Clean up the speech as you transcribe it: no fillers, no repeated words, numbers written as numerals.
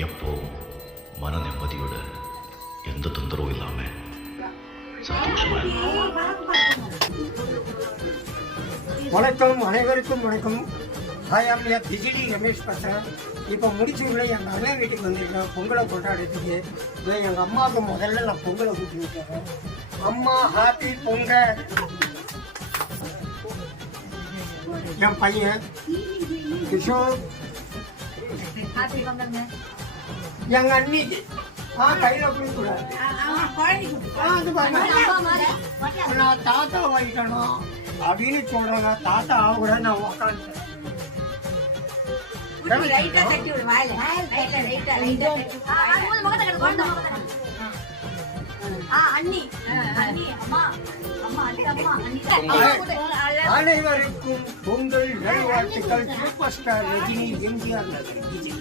எப்போவும் மன நிம்மதியோட எந்த தொந்தரவும் இல்லாம சந்தோஷமா இருக்கும். வணக்கம், அனைவருக்கும் வணக்கம். ஹாய், ஆம் பிஜிடி ரமேஷ் பேசுகிறேன். இப்போ முடிச்சூரில் எங்கள் அண்ணன் வீட்டுக்கு வந்திருக்கேன் பொங்கலை கொண்டாடுறதுக்கு. எங்கள் அம்மாவுக்கு முதல்ல நான் பொங்கலை கூட்டி விட்டுறேன். அம்மா ஹாப்பி பொங்கல். என் பையன் கிஷோர், எங்கள் அண்ணிக்கு கையில் கொடுக்கூடாது. நான் தாத்தா வாங்கிக்கணும் அப்படின்னு சொல்றாங்க. தாத்தா கூட நான் உக்காந்துட்டேன். அனைவருக்கும் பொங்கல் நல்வாழ்த்துக்கள். சூப்பர் ஸ்டார் ரஜினி, எம்ஜிஆர் நகர், விஜய்.